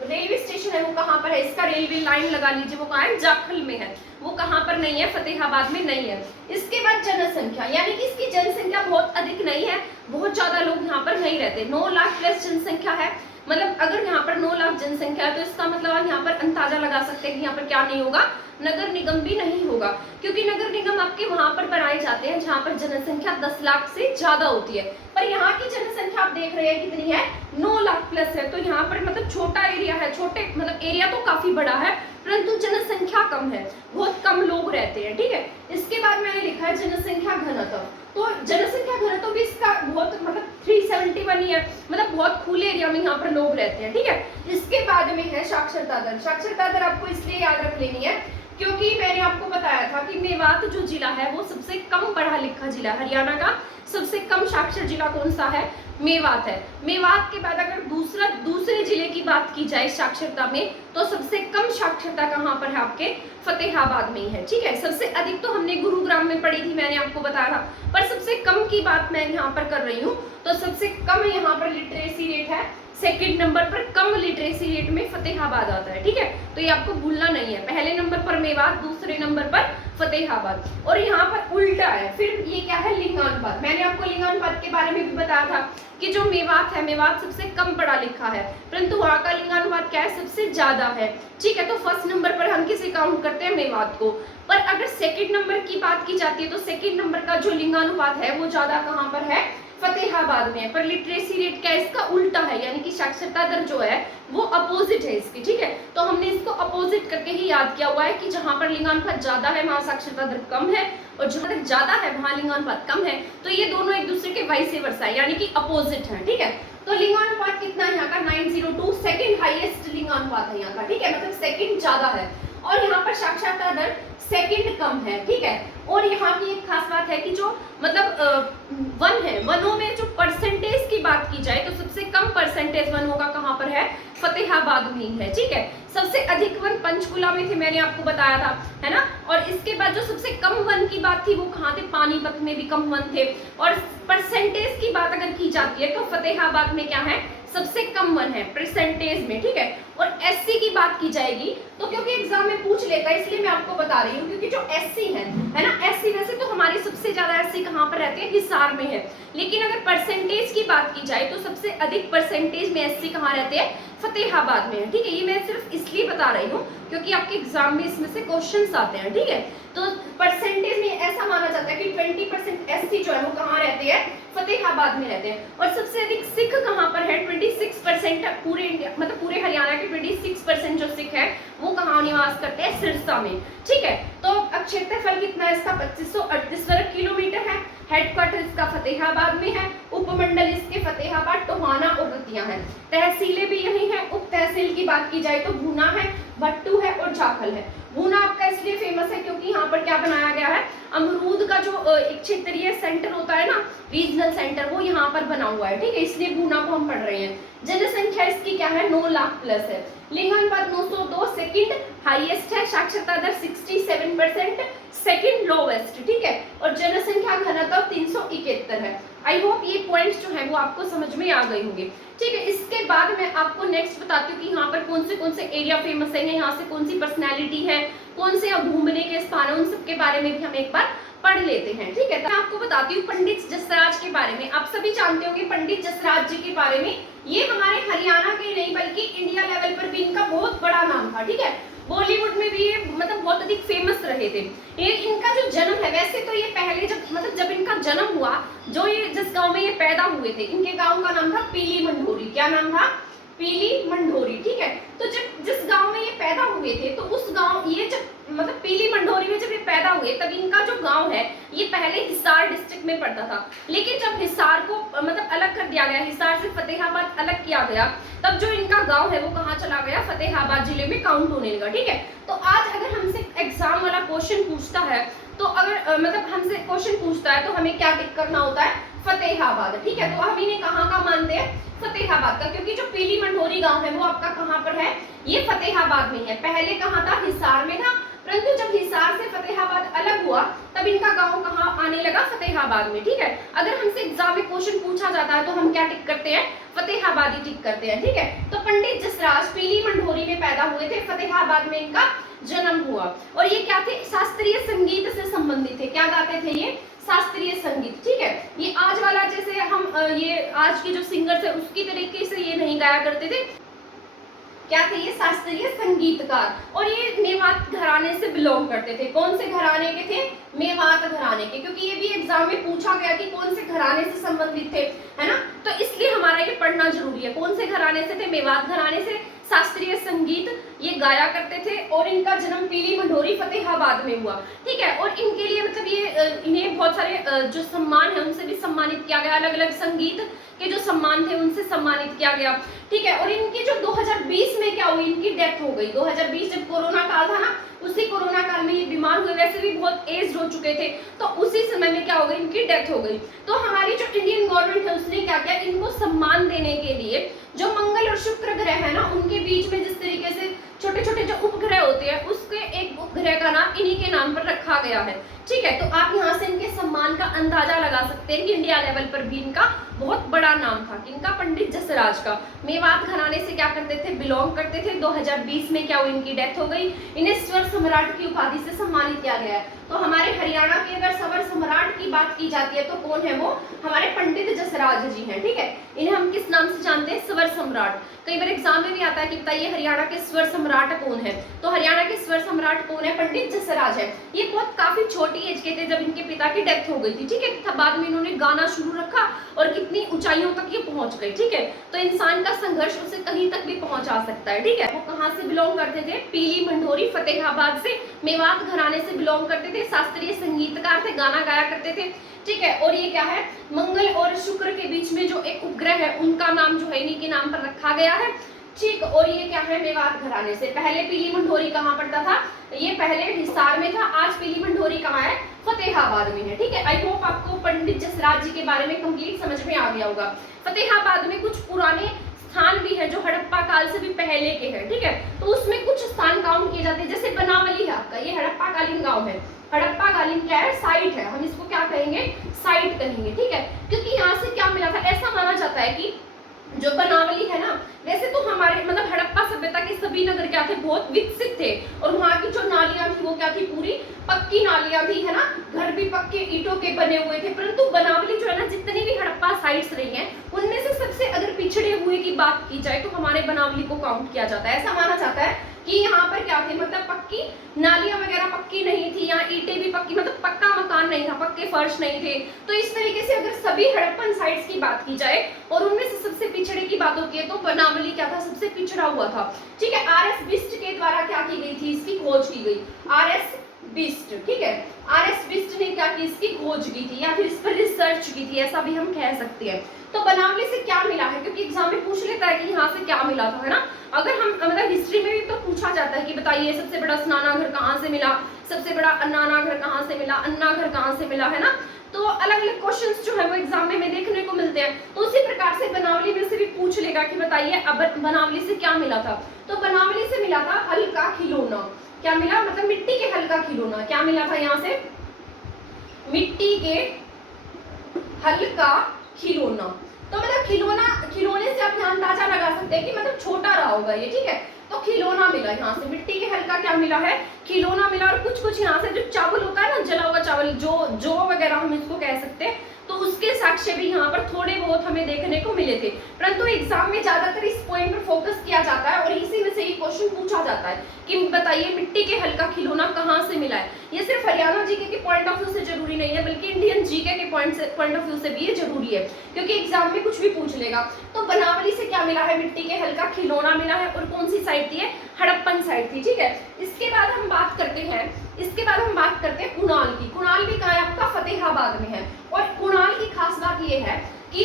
रेलवे स्टेशन है वो कहाँ पर है, इसका रेलवे लाइन लगा लीजिए, वो कहाँ है, जाखल में है। वो कहाँ पर नहीं है, फतेहाबाद में नहीं है। इसके बाद जनसंख्या, यानी कि इसकी जनसंख्या बहुत अधिक नहीं है, बहुत ज्यादा लोग यहाँ पर नहीं रहते। 9 लाख प्लस जनसंख्या है। मतलब अगर यहाँ पर 9 लाख जनसंख्या है तो इसका मतलब आप यहाँ पर अंदाजा लगा सकते हैं कि यहाँ पर क्या नहीं होगा, नगर निगम भी नहीं होगा। क्योंकि नगर निगम आपके वहां पर बनाए जाते हैं जहां पर जनसंख्या 10 लाख से ज्यादा होती है। पर यहाँ की जनसंख्या आप देख रहे हैं कितनी है, 9 लाख प्लस है। तो यहाँ पर मतलब छोटा एरिया है, छोटे मतलब एरिया तो काफी बड़ा है परंतु जनसंख्या कम है, बहुत कम लोग रहते हैं। ठीक है, इसके बाद मैंने लिखा है जनसंख्या घनत्व। तो जनसंख्या घनत्व भी इसका बहुत मतलब 371 ही है, मतलब बहुत खुले एरिया में यहाँ पर लोग रहते हैं। ठीक है, इसके बाद में है साक्षरता दर। साक्षरता दर आपको इसलिए याद रख लेनी है क्योंकि मैंने आपको बताया था कि मेवात जो जिला है वो सबसे कम पढ़ा लिखा जिला, हरियाणा का सबसे कम साक्षर जिला कौन सा है, मेवात है। मेवात के बाद अगर दूसरे जिले की बात की जाए साक्षरता में तो सबसे कम साक्षरता कहाँ पर है, आपके फतेहाबाद में ही है। ठीक है, सबसे अधिक तो हमने गुरुग्राम में पढ़ी थी, मैंने आपको बताया था, पर सबसे कम की बात मैं यहाँ पर कर रही हूँ। तो सबसे कम यहाँ पर लिटरेसी रेट है, सेकंड नंबर पर कम लिटरेसी रेट में फतेहाबाद आता है। ठीक है, तो ये आपको भूलना नहीं है, पहले नंबर पर मेवात, दूसरे नंबर पर फतेहाबाद। और यहाँ पर उल्टा है, फिर ये क्या है, लिंगानुपात। मैंने आपको लिंगानुपात के बारे में भी बताया था कि जो मेवात है, मेवात सबसे कम पढ़ा लिखा है परंतु वहाँ का लिंगानुपात क्या है, सबसे ज्यादा है। ठीक है, तो फर्स्ट नंबर पर हम किसे काउंट करते हैं, मेवात को। पर अगर सेकंड नंबर की बात की जाती है तो सेकंड नंबर का जो लिंगानुपात है वो ज्यादा कहाँ पर है, फतेहाबाद में है। पर लिटरेसी रेट क्या है, इसका उल्टा है, यानी कि साक्षरता दर जो है वो अपोजिट है इसकी। ठीक है, तो हमने इसको अपोजिट करके ही याद किया हुआ है कि जहां पर लिंगानुपात ज्यादा है वहां साक्षरता दर कम है, और जहां तक ज्यादा है वहां लिंगानुपात कम है। तो ये दोनों एक दूसरे के वाइस वर्सा है, यानी कि अपोजिट है। ठीक है, तो लिंगानुपात कितना है यहाँ का, 902, सेकंड हाईएस्ट लिंगानुपात है यहाँ का। ठीक है, मतलब सेकंड ज्यादा है, और यहाँ पर साक्षरता दर सेकंड कम है। ठीक है, और यहाँ की एक खास बात है कि जो मतलब वन है, वनों में जो परसेंटेज की बात की जाए तो सबसे कम परसेंटेज वनों का कहाँ पर है, फतेहाबाद में ही है। ठीक है, सबसे अधिक वन पंचकुला में थे, मैंने आपको बताया था, है ना। और इसके बाद जो सबसे कम वन की बात थी वो कहाँ थे, पानीपत में भी कम वन थे। और परसेंटेज की बात अगर की जाती है तो फतेहाबाद में क्या है, सबसे कम वन है परसेंटेज में। ठीक है, और एससी की बात की जाएगी तो क्योंकि एग्जाम में पूछ लेता है इसलिए मैं आपको बता रही हूँ, क्योंकि जो एससी है ना, एससी वैसे तो हमारी सबसे ज्यादा एससी कहाँ पर रहते हैं, हिसार में है। लेकिन अगर परसेंटेज की बात की जाए तो सबसे अधिक परसेंटेज में एससी कहाँ रहते हैं, फतेहाबाद में है। ठीक है, ये मैं सिर्फ इसलिए बता रही हूँ क्योंकि आपके एग्जाम में इसमें से क्वेश्चंस आते हैं। ठीक है, तो परसेंटेज में ऐसा माना जाता है कि 20% एससी जो है वो कहाँ रहते हैं, फतेहाबाद में रहते हैं। और सबसे अधिक सिख कहाँ पर है, 26% पूरे इंडिया मतलब पूरे हरियाणा के 26% जो सिख है वो कहाँ निवास करते हैं, सिरसा में। ठीक है, तो अब क्षेत्रफल कितना है इसका, 2538 वर्ग किलोमीटर है। हेडक्वार्टर इसका फतेहाबाद में है, उपमंडल इसके फतेहाबाद, टोहाना और रतिया है। तहसीलें भी यही है। उप तहसील की बात की जाए तो भूना है, भट्टू है और जाखल है। भूना आपका इसलिए फेमस है क्योंकि यहाँ पर क्या बनाया गया है, अमरूद का जो एक क्षेत्रीय सेंटर होता है ना, रीजनल सेंटर, वो यहाँ पर बना हुआ है। ठीक है, इसलिए भूना को हम पढ़ रहे हैं। जनसंख्या इसकी क्या है, 9 लाख प्लस है। लिंगानुपात 902, सेकंड हाईएस्ट है। साक्षरता दर 67%, सेकंड लोवेस्ट। ठीक है, और जनसंख्या घनत्व 371 है। आई होप ये पॉइंट्स जो है वो आपको समझ में आ गए होंगे। ठीक है, इसके बाद मैं आपको नेक्स्ट बताती हूँ कि यहाँ पर कौन से एरिया फेमस है, यहाँ से कौन सी पर्सनैलिटी है, कौन से घूमने के स्थान है, उन सब के बारे में भी हम एक बार पढ़ लेते हैं। ठीक है, तो मैं आपको बताती हूँ पंडित जसराज के बारे में। आप सभी जानते होंगे पंडित जसराज जी के बारे में। ये हमारे हरियाणा के नहीं बल्कि इंडिया लेवल पर भी इनका बहुत बड़ा नाम था। ठीक है, बॉलीवुड में भी ये मतलब बहुत अधिक फेमस रहे थे। ये इनका जो जन्म है, वैसे तो ये पहले जब इनका जन्म हुआ, जो ये जिस गांव में ये पैदा हुए थे, इनके गांव का नाम था पीली मंढोरी। क्या नाम था, पीली मंढोरी। ठीक है, तो जब जिस गांव में ये पैदा हुए थे तो उस गांव ये जब मतलब पीली मंढोरी में जब ये पैदा हुए तब इनका जो गांव है ये पहले हिसार डिस्ट्रिक्ट में पड़ता था। लेकिन जब हिसार को मतलब अलग कर दिया गया, हिसार से फतेहाबाद अलग किया गया, तब जो इनका गांव है वो कहाँ चला गया, फतेहाबाद जिले में काउंट होने लगा। ठीक है, तो आज अगर हमसे एग्जाम वाला क्वेश्चन पूछता है तो अगर मतलब हमसे क्वेश्चन पूछता है तो हमें क्या टिक करना होता है, फतेहाबाद। ठीक है, तो हम इन्हें कहाँ का मानते हैं? फतेहाबाद का, क्योंकि जो पीली मंढोरी गांव है वो आपका कहाँ पर है? ये फतेहाबाद में है। पहले कहाँ था? हिसार में था, परंतु जब हिसार से फतेहाबाद अलग हुआ तब इनका गांव कहाँ आने लगा? फतेहाबाद में। ठीक है, अगर हमसे एग्जाम में क्वेश्चन पूछा जाता है तो हम क्या टिक करते हैं? फतेहाबाद ही टिक करते हैं। ठीक है, तो पंडित जसराज पीली मंढोरी में पैदा हुए थे, फतेहाबाद में इनका जन्म हुआ। और ये क्या थे? शास्त्रीय संगीत से संबंधित थे। क्या गाते थे ये? शास्त्रीय संगीत। ठीक है, ये आज वाला जैसे हम ये आज के जो सिंगर थे उसकी तरीके से ये नहीं गाया करते थे। क्या थे ये? शास्त्रीय संगीतकार। और ये मेवात घराने से बिलोंग करते थे। कौन से घराने के थे? मेवात घराने के, क्योंकि ये भी एग्जाम में पूछा गया कि कौन से घराने से संबंधित थे, है ना, तो इसलिए हमारा ये पढ़ना जरूरी है। कौन से घराने से थे? मेवात घराने से। शास्त्रीय संगीत ये गाया करते थे और इनका जन्म पीली मंढोरी फतेहाबाद में हुआ। ठीक है, और इनके लिए मतलब ये इन्हें बहुत सारे जो सम्मान है उनसे भी सम्मानित किया गया, अलग अलग संगीत के जो सम्मान थे उनसे सम्मानित किया गया। ठीक है, और इनकी जो 2020 में क्या हुई? इनकी डेथ हो गई। 2020 जब कोरोना काल था ना, उसी कोरोना काल में ये बीमार हुए, वैसे भी बहुत एज हो चुके थे, तो उसी समय में क्या हो गई? इनकी डेथ हो गई। तो हमारी जो इंडियन गवर्नमेंट है उसने क्या किया? इनको सम्मान देने के लिए जो मंगल और शुक्र ग्रह है ना, उनके बीच में जिस तरीके से छोटे छोटे जो उपग्रह होते हैं उसके एक उपग्रह का नाम इन्हीं के नाम पर रखा गया है। ठीक है, तो आप यहाँ से इनके सम्मान का अंदाजा लगा सकते हैं कि इंडिया लेवल पर भी इनका बहुत बड़ा नाम था। इनका पंडित जसराज का, मेवात घराने से क्या करते थे? बिलोंग करते थे। 2020 में क्या हुई? इनकी डेथ हो गई। इन्हें स्वर सम्राट की उपाधि से सम्मानित किया गया है। तो हमारे हरियाणा की अगर स्वर सम्राट की बात की जाती है तो कौन है वो? हमारे पंडित जसराज जी हैं। ठीक है, इन्हें हम किस नाम से जानते हैं? स्वर सम्राट। कई बार एग्जाम में भी आता है कि बताइए हरियाणा के स्वर सम्राट कौन है, तो हरियाणा के स्वर सम्राट कौन है? पंडित जसराज है। ये बहुत काफी छोटी एज के थे जब इनके पिता की डेथ हो गई थी। ठीक है, तब बाद में इन्होंने गाना शुरू रखा और कितनी ऊंचाइयों तक ये पहुंच गए। ठीक है, तो इंसान का संघर्ष उसे कहीं तक भी पहुंचा सकता है। ठीक है, वो कहाँ से बिलोंग करते थे? पीली मंढोरी फतेहाबाद से, मेवात घराने से बिलोंग करते थे, शास्त्रीय संगीतकार थे, गाना गाया करते थे। ठीक है, और ये क्या है? मंगल और शुक्र के बीच में जो एक उपग्रह है उनका नाम जो है इन्हीं के नाम पर रखा गया है। ठीक, और ये क्या है? मेवात घराने से। पहले पीली मंढोरी कहाँ पड़ता था? ये पहले हिसार में था, आज पीली मंढोरी कहाँ है? फतेहाबाद में है। ठीक है, आई होप आपको पंडित जसराज जी के बारे में कंप्लीट समझ में आ गया होगा। फतेहाबाद में कुछ पुराने स्थान भी है जो हड़प्पा काल से भी पहले के हैं। ठीक है, तो उसमें कुछ स्थान काउंट किए जाते हैं, जैसे बनावली है आपका, ये हड़प्पा कालीन गांव है। हड़प्पा कालीन क्या है? साइट है, हम इसको क्या कहेंगे? साइट कहेंगे। ठीक है, क्योंकि यहाँ से क्या मिला था? ऐसा माना जाता है कि जो बनावली है ना, वैसे तो हमारे मतलब हड़प्पा सभ्यता के सभी नगर क्या थे? बहुत विकसित थे, और वहाँ की जो नालियां थी वो क्या थी? पूरी पक्की नालियां थी, है ना, घर भी पक्के ईंटों के बने हुए थे। परंतु बनावली जो है ना, जितनी भी हड़प्पा साइट्स रही हैं उनमें से सबसे अगर पिछड़े हुए की बात की जाए तो हमारे बनावली को काउंट किया जाता है। ऐसा माना जाता है कि यहाँ पर क्या थे? मतलब पक्की नालियां वगैरह पक्की नहीं थी, यहाँ ईंटें भी पक्की, मतलब पक्का मकान नहीं था, पक्के फर्श नहीं थे। तो इस तरीके से अगर सभी हड़प्पन साइट्स की बात की जाए और उनमें से सबसे पिछड़े की बात होती है तो बनावली क्या था? सबसे पिछड़ा हुआ था। ठीक है, आर.एस. बिस्ट के द्वारा क्या की गई थी? इसकी खोज की गई। आर.एस. बिस्ट, ठीक है, आर.एस. बिस्ट ने क्या की? इसकी खोज की थी या फिर इस पर रिसर्च की थी, ऐसा भी हम कह सकते हैं। तो बनावली से क्या मिला है? क्योंकि एग्जाम में पूछ लेता है कि यहाँ से क्या मिला था, है ना। अगर हम मतलब हिस्ट्री में भी तो पूछा जाता है कि बताइए सबसे बड़ा स्नानाघर कहाँ से मिला, सबसे बड़ा अन्नानाघर कहाँ से मिला, अन्नाघर कहाँ से मिला, है ना। तो अलग अलग क्वेश्चंस जो है वो एग्जाम में हमें देखने को मिलते हैं। तो उसी प्रकार से बनावली में से भी पूछ लेगा कि बताइए अब बनावली से क्या मिला था। तो बनावली से मिला था हल्का खिलौना। क्या मिला? मतलब मिट्टी के हल्का खिलौना। क्या मिला था यहाँ से? मिट्टी के हल्का खिलौना। तो मतलब खिलौने से आप यहाँ अंदाजा लगा सकते हैं कि मतलब छोटा रहा होगा ये। ठीक है, तो खिलौना मिला यहाँ से, मिट्टी के हल्का क्या मिला है? खिलौना मिला। और कुछ यहाँ से जो चावल होता है ना, जला हुआ चावल, जो वगैरह हम इसको कह सकते हैं, तो उसके साक्ष्य भी यहाँ पर थोड़े बहुत हमें देखने को मिले थे। परंतु एग्जाम में ज्यादातर इस पॉइंट पर फोकस किया जाता है और इसी में से ये क्वेश्चन पूछा जाता है कि बताइए मिट्टी के हल्का खिलौना कहाँ से मिला है। ये सिर्फ हरियाणा जीके के पॉइंट ऑफ व्यू से जरूरी नहीं है, बल्कि इंडियन जीके के पॉइंट ऑफ व्यू से भी ये जरूरी है, क्योंकि एग्जाम में कुछ भी पूछ लेगा। तो बनावली से क्या मिला है? मिट्टी के हल्का खिलौना मिला है। और कौन सी साइड थी? हड़प्पन साइड थी। ठीक है, इसके बाद हम बात करते हैं कुणाल की। कुणाल भी कहाँ है आपका? फतेहाबाद में है। और कुणाल की खास बात ये है कि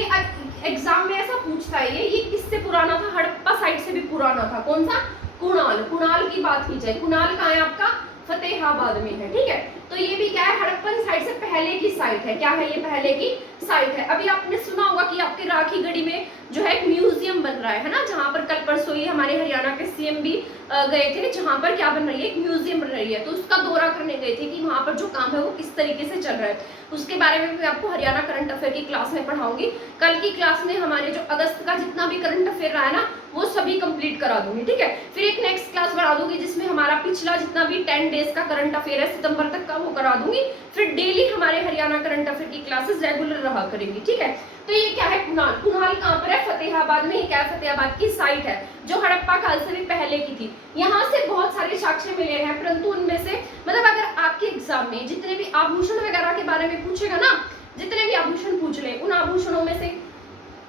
एग्जाम में ऐसा पूछता है ये किससे पुराना था? हड़प्पा साइड से भी पुराना था। कौन सा? कुणाल। कुणाल की बात की जाए, कुणाल कहाँ है आपका? फतेहाबाद में है। ठीक है, तो ये भी क्या है, हड़प्पन साइट से पहले की साइट है। क्या है ये, पहले की साइट है। अभी आपने सुना होगा कि आपके राखीगढ़ी में जो है एक म्यूजियम बन रहा है ना, जहाँ पर कल परसों ही हमारे हरियाणा के सीएम भी गए थे, जहाँ पर क्या बन रही है, एक म्यूजियम बन रही है। तो उसका दौरा करने गए थे कि वहाँ पर जो काम है वो किस तरीके से चल रहा है। उसके बारे में मैं आपको हरियाणा करंट अफेयर की क्लास में पढ़ाऊंगी। कल की क्लास में हमारे जो अगस्त का जितना भी करंट अफेयर रहा है ना, वो सभी कंप्लीट करा दूंगी, ठीक है। फिर एक नेक्स्ट क्लास बना दूंगी जिसमें हमारा पिछला जितना भी 10 डेज का करंट अफेयर है सितंबर तक का, वो करा दूंगी। फिर डेली हमारे हरियाणा करंट अफेयर की क्लासेस रेगुलर रहा करेंगी, ठीक है। तो ये क्या है, कुणाल। कुणाल कहाँ पर है, फतेहाबाद में। ये क्या है, फतेहाबाद की साइट है जो हड़प्पा काल से भी पहले की थी। यहाँ से बहुत सारे साक्ष्य मिले हैं, परंतु उनमें से मतलब अगर आपके एग्जाम में जितने भी आभूषण वगैरह के बारे में पूछेगा ना, जितने भी आभूषण पूछ ले, उन आभूषणों में से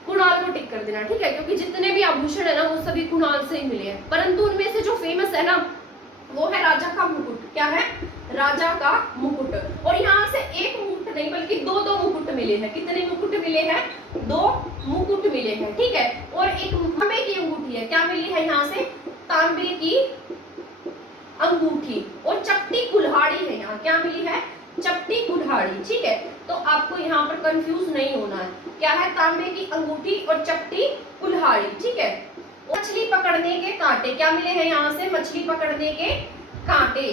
कुणाल को टिक कर देना, ठीक है। क्योंकि जितने भी आभूषण है ना वो सभी कुणाल से ही मिले हैं। परंतु उनमें से जो फेमस है ना वो है राजा का मुकुट। क्या है, राजा का मुकुट। और यहाँ से एक मुकुट नहीं बल्कि दो मुकुट मिले हैं। कितने मुकुट मिले हैं, 2 मुकुट मिले हैं, ठीक है। और एक तांबे की अंगूठी है। क्या मिली है यहाँ से, तांबे की अंगूठी। और चपटी कुल्हाड़ी है, यहाँ क्या मिली है, चपटी कुल्हाड़ी, ठीक है। तो आपको यहाँ पर कंफ्यूज नहीं होना है। क्या है, तांबे की अंगूठी और चपटी कुल्हाड़ी, ठीक है। मछली पकड़ने के कांटे क्या मिले हैं यहाँ से, मछली पकड़ने के कांटे।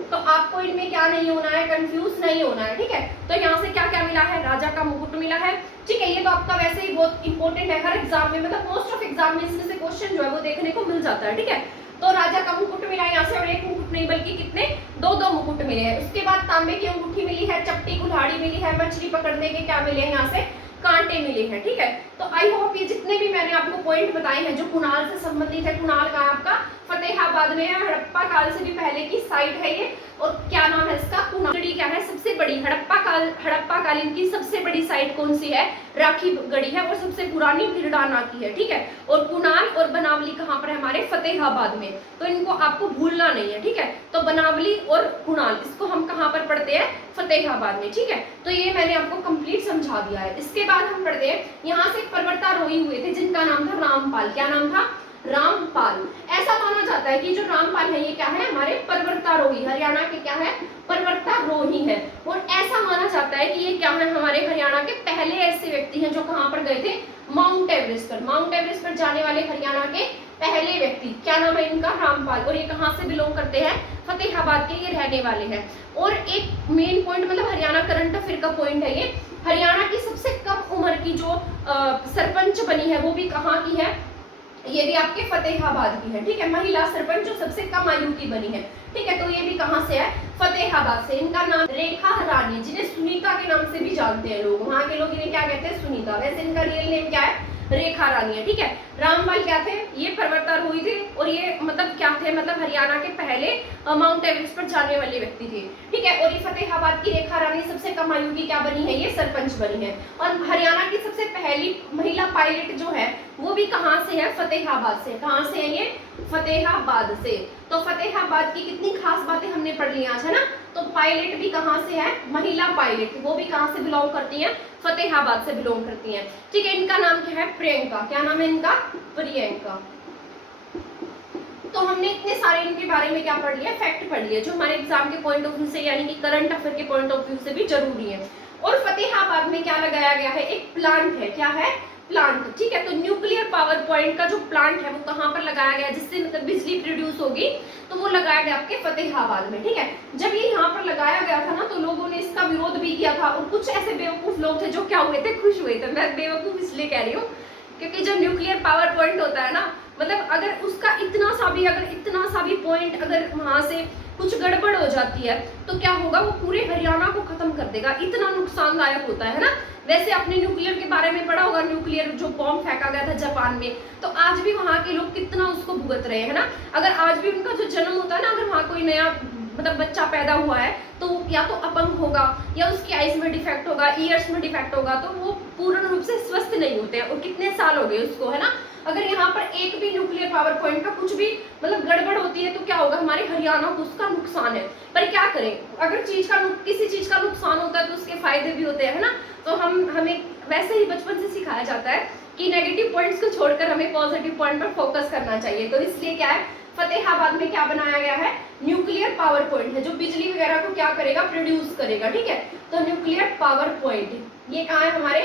तो आपको इनमें क्या नहीं होना है, कंफ्यूज नहीं होना है, ठीक है। तो यहाँ से क्या क्या मिला है, राजा का मुकुट मिला है, ठीक है। ये तो आपका वैसे ही बहुत इंपॉर्टेंट है, हर एग्जाम में मतलब मोस्ट ऑफ एग्जाम में इसमें से क्वेश्चन जो है वो देखने को मिल जाता है, ठीक है। तो राजा का मुकुट मिला यहाँ से, और एक मुकुट नहीं बल्कि कितने, 2 मुकुट मिले हैं। उसके बाद तांबे की अंगूठी मिली है, चपटी कुल्हाड़ी मिली है, मछली पकड़ने के क्या मिले हैं यहाँ से, कांटे मिले हैं, ठीक है। तो आई होप ये जितने भी मैंने आपको पॉइंट बताए हैं जो कुणाल से संबंधित है, कुणाल का आपका फतेहाबाद में है, हड़प्पा काल से भी पहले की साइट है ये। और क्या नाम है इसका, कुणालगढ़ी क्या है, सबसे बड़ी हड़प्पा कालीन की सबसे बड़ी साइट कौन सी है, राखीगढ़ी है। और सबसे पुरानी भिरडाना की है, ठीक है। और कुणाल और बनावली कहाँ पर है, हमारे फतेहाबाद में। तो इनको आपको भूलना नहीं है, ठीक है। तो बनावली और कुणाल इसको हम कहाँ पर पढ़ते हैं, फतेहाबाद में, ठीक है। तो ये मैंने आपको कंप्लीट समझा दिया है। इसके बाद हम पढ़ते हैं, यहाँ से एक पर्वतारोही हुए थे जिनका नाम था रामपाल। क्या नाम था, रामपाल। ऐसा माना जाता है कि जो रामपाल है ये क्या है, हमारे पर्वतारोही, हरियाणा के क्या है, पर्वतारोही है। और ऐसा माना जाता है कि ये क्या है, हमारे हरियाणा के पहले ऐसे व्यक्ति हैं जो कहाँ पर गए थे, माउंट एवरेस्ट पर। माउंट एवरेस्ट पर जाने वाले हरियाणा के पहले व्यक्ति, क्या नाम है इनका, रामपाल। और ये कहाँ से बिलोंग करते हैं, फतेहाबाद के ये रहने वाले हैं। और एक मेन पॉइंट मतलब हरियाणा करंट अफेयर का पॉइंट है ये, हरियाणा की सबसे कम उम्र की जो सरपंच बनी है वो भी कहाँ की है, ये भी आपके फतेहाबाद की है, ठीक है। महिला सरपंच जो सबसे कम आयु की बनी है, ठीक है। तो ये भी कहाँ से है, फतेहाबाद से। इनका नाम रेखा रानी, जिन्हें सुनीता के नाम से भी जानते हैं लोग, वहाँ के लोग इन्हें क्या कहते हैं, सुनीता। वैसे इनका रियल नेम क्या है, रेखा रानी है, ठीक है। रामपाल क्या थे, ये पर्वतारोही थे। और ये मतलब क्या थे, मतलब हरियाणा के पहले माउंट एवरेस्ट पर जाने वाले व्यक्ति थे, ठीक है। और ये फतेहाबाद की रेखा रानी सबसे कम आयु की क्या बनी है, ये सरपंच बनी है। और हरियाणा की सबसे पहली महिला पायलट जो है वो भी कहाँ से है, फतेहाबाद से। कहाँ से है ये, फतेहाबाद से। तो फतेहाबाद की कितनी खास बातें हमने पढ़ ली आज, है ना। तो पायलट भी कहाँ से है, महिला पायलट, वो भी कहाँ से बिलोंग करती हैं, फतेहाबाद से बिलोंग करती हैं, ठीक है। इनका नाम क्या है, प्रियंका। क्या नाम है इनका, प्रियंका। तो हमने इतने सारे इनके बारे में क्या पढ़ लिया, फैक्ट पढ़ लिया, जो हमारे एग्जाम के पॉइंट ऑफ व्यू से यानी कि करंट अफेयर के पॉइंट ऑफ व्यू से भी जरूरी है। और फतेहाबाद में क्या लगाया गया है, एक प्लांट है। क्या है, प्लांट, ठीक है। तो न्यूक्लियर पावर पॉइंट का जो प्लांट है वो कहाँ पर लगाया गया, जिससे मतलब बिजली प्रोड्यूस होगी, तो वो लगाया गया आपके फतेहाबाद में, ठीक है। जब ये यहाँ पर लगाया गया था ना तो लोगों ने इसका विरोध भी किया था। और कुछ ऐसे बेवकूफ लोग थे जो क्या हुए थे, खुश हुए थे। मैं बेवकूफ इसलिए कह रही हूँ क्योंकि जो न्यूक्लियर पावर पॉइंट होता है ना, मतलब अगर उसका इतना सा भी पॉइंट अगर वहां से कुछ गड़बड़ हो जाती है तो क्या होगा, वो पूरे हरियाणा को खत्म कर देगा। इतना नुकसानदायक होता है ना। वैसे आपने न्यूक्लियर के बारे में पढ़ा होगा, न्यूक्लियर जो बॉम्ब फेंका गया था जापान में, तो आज भी वहाँ के लोग कितना उसको भुगत रहे हैं ना। अगर आज भी उनका जो जन्म होता है ना, अगर वहाँ कोई नया मतलब बच्चा पैदा हुआ है तो या तो अपंग होगा या उसकी आइज में डिफेक्ट होगा, ईयर्स में डिफेक्ट होगा, तो वो पूर्ण रूप से स्वस्थ नहीं होते हैं। और कितने साल हो गए उसको, है ना। अगर यहाँ पर एक भी न्यूक्लियर पावर पॉइंट का कुछ भी मतलब गड़बड़ होती है तो क्या होगा, हमारे हरियाणा को उसका नुकसान है। पर क्या करें, अगर किसी चीज का नुकसान होता है तो उसके फायदे भी होते हैं, है ना। तो हमें वैसे ही बचपन से सिखाया जाता है कि नेगेटिव पॉइंट्स को छोड़कर हमें पॉजिटिव पॉइंट पर फोकस करना चाहिए। तो इसलिए क्या है, फतेहाबाद में क्या बनाया गया है, न्यूक्लियर पावर पॉइंट है जो बिजली वगैरह को क्या करेगा, प्रोड्यूस करेगा, ठीक है। तो न्यूक्लियर पावर पॉइंट ये कहाँ है, हमारे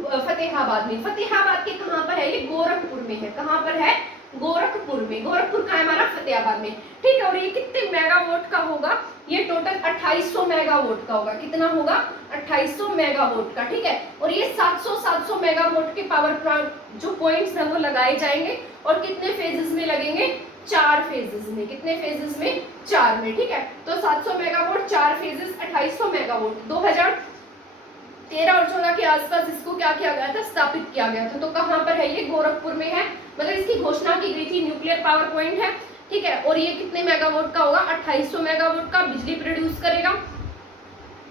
फतेहाबाद में। फतेहाबाद के कहाँ पर है, ये गोरखपुर में है। कहाँ पर है, गोरखपुर में। गोरखपुर का है हमारा फतेहाबाद में, ठीक है। और ये कितने मेगावाट का होगा, ये टोटल 2800 मेगावाट का होगा। कितना होगा, 2800 मेगावाट का, ठीक है। और ये 700 मेगावाट के पावर प्लांट जो पॉइंट्स हैं वो लगाए जाएंगे और कितने फेजेस में लगेंगे, 4 फेजेस में। कितने फेजेस में, 4 में, ठीक है। तो 700 मेगावाट 4 फेजेस 2800 मेगावाट 2013 और 14 के आसपास इसको क्या किया गया था, स्थापित किया गया था। तो कहाँ पर है, ये गोरखपुर में है। मतलब इसकी घोषणा की गई थी, न्यूक्लियर पावर पॉइंट है, ठीक है। और ये कितने मेगावाट का होगा, 2800 मेगावाट का बिजली प्रोड्यूस करेगा,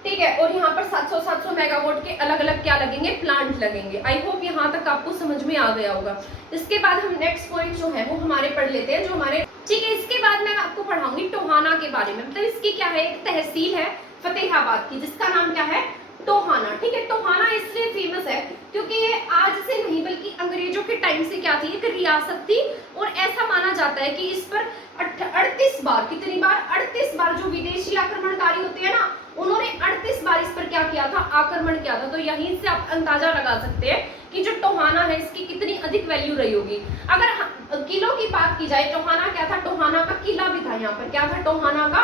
ठीक है। और यहाँ पर 700 मेगावाट के अलग अलग क्या लगेंगे, प्लांट लगेंगे। आई होप यहाँ तक आपको समझ में आ गया होगा। इसके बाद हम नेक्स्ट पॉइंट जो है वो हमारे पढ़ लेते हैं, जो हमारे, ठीक है। इसके बाद मैं आपको पढ़ाऊंगी टोहाना के बारे में। मतलब इसकी क्या है, एक तहसील है फतेहाबाद की जिसका नाम क्या है, टोहाना, ठीक है। टोहाना इसलिए फेमस है क्योंकि ये आज से नहीं बल्कि अंग्रेजों के टाइम से क्या थी, एक रियासत थी। और ऐसा माना जाता है कि इस पर 38 बार, कितनी बार, 38 बार जो विदेशी आक्रमणकारी होते हैं ना, उन्होंने 38 बार इस पर क्या किया था, आक्रमण किया था। तो यहीं से आप अंदाजा लगा सकते हैं कि जो टोहाना है इसकी कितनी अधिक वैल्यू रही होगी। अगर किलों की बात की जाए, टोहाना क्या था, टोहाना का किला भी था। यहाँ पर क्या था, टोहाना का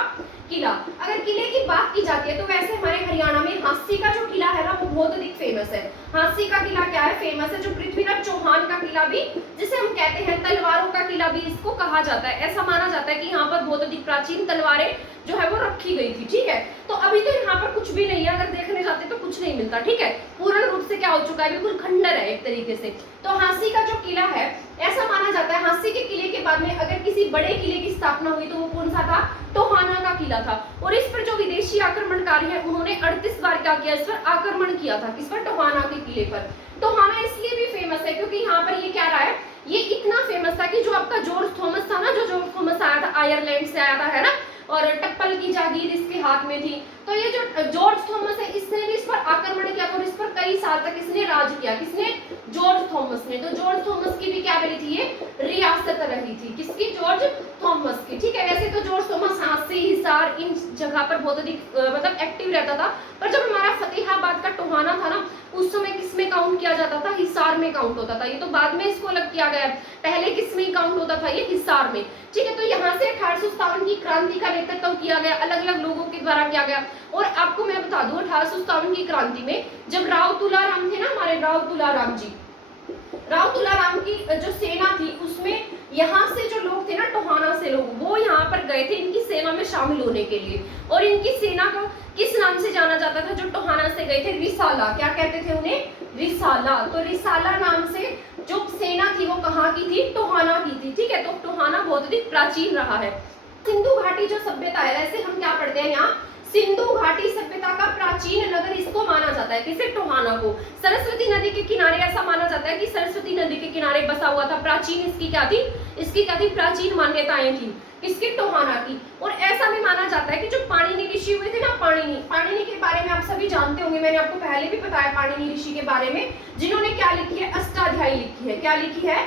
किला। अगर किले की बात की जाती है तो वैसे हमारे हरियाणा में हांसी का जो किला है ना वो बहुत अधिक फेमस है। हांसी का किला क्या है, फेमस है। जो पृथ्वीराज चौहान का किला भी, जिसे हम कहते हैं तलवारों का किला भी इसको कहा जाता है। ऐसा माना जाता है कि यहाँ पर बहुत अधिक प्राचीन तलवारें जो है वो रखी गई थी, ठीक है। तो अभी तो यहाँ पर कुछ भी नहीं है, अगर देखने जाते तो कुछ नहीं मिलता, ठीक है। पूर्ण रूप से क्या हो चुका है, बिल्कुल खंडर है एक तरीके से। तो हांसी का जो किला है, ऐसा माना जाता है हांसी के किले के बाद में अगर किसी बड़े किले की स्थापना हुई तो वो कौन सा था, टोहाना का किला था। और इस पर जो विदेशी आक्रमणकारी है उन्होंने 38 बार क्या किया, इस पर आक्रमण किया था। किस पर, टोहाना के किले पर। टोहाना इसलिए भी फेमस है क्योंकि यहाँ पर ये क्या रहा है, ये इतना फेमस था कि जो आपका जॉर्ज थॉमस था ना, जो जॉर्ज थॉमस आया था आयरलैंड से आया था, है ना, और टप्पल की जागीर इसके हाथ में थी। तो ये जो जॉर्ज थॉमस है इसने भी इस पर आक्रमण किया और इस पर कई साल तक इसने राज किया। किसने, जॉर्ज थॉमस ने। तो जॉर्ज थॉमस की भी क्या बनी थी, ये रियासत रही थी। किसकी, जॉर्ज थॉमस की, ठीक है। वैसे तो जॉर्ज थॉमस हांसी, हिसार इन जगह पर बहुत अधिक मतलब एक्टिव रहता था। पर जब हमारा फतेहाबाद का टोहाना था ना, उस समय किसमें काउंट किया जाता था, हिसार में काउंट होता था। ये तो बाद में इसको अलग किया गया, पहले किसमें काउंट होता था, ये हिसार में, ठीक है। तो यहाँ से 1857 की क्रांति का नेतृत्व किया गया, अलग अलग लोगों के द्वारा किया गया। और आपको मैं बता दूं 1857 की क्रांति में जब राव तुलाराम थे ना, हमारे राव तुलाराम जी, राव तुलाराम की जो सेना थी उसमें यहाँ से जो लोग थे ना, टोहाना से लोग, वो यहाँ पर गए थे इनकी सेना में शामिल होने के लिए। और इनकी सेना को किस नाम से जाना जाता था, जो टोहाना से गए थे, रिसाला। क्या कहते थे उन्हें, रिसाला। तो रिसाला नाम से जो सेना थी वो कहाँ की थी, टोहाना की थी, ठीक है। तो टोहाना बहुत अधिक प्राचीन रहा है। सिंधु घाटी जो सभ्यता है, वैसे हम क्या पढ़ते हैं यहाँ, सिंधु घाटी सभ्यता का प्राचीन नगर इसको माना जाता है। किसे, टोहाना को। सरस्वती नदी के किनारे ऐसा माना जाता है कि सरस्वती नदी के किनारे बसा हुआ था। प्राचीन इसकी क्या थी, इसकी क्या थी, प्राचीन मान्यताएं थी किसकी, टोहाना की। और ऐसा भी माना जाता है कि जो पाणिनि ऋषि हुए थे ना, पाणिनि के बारे में आप सभी जानते होंगे, मैंने आपको पहले भी बताया पाणिनि ऋषि के बारे में, जिन्होंने क्या लिखी है, अष्टाध्यायी लिखी है। क्या लिखी है,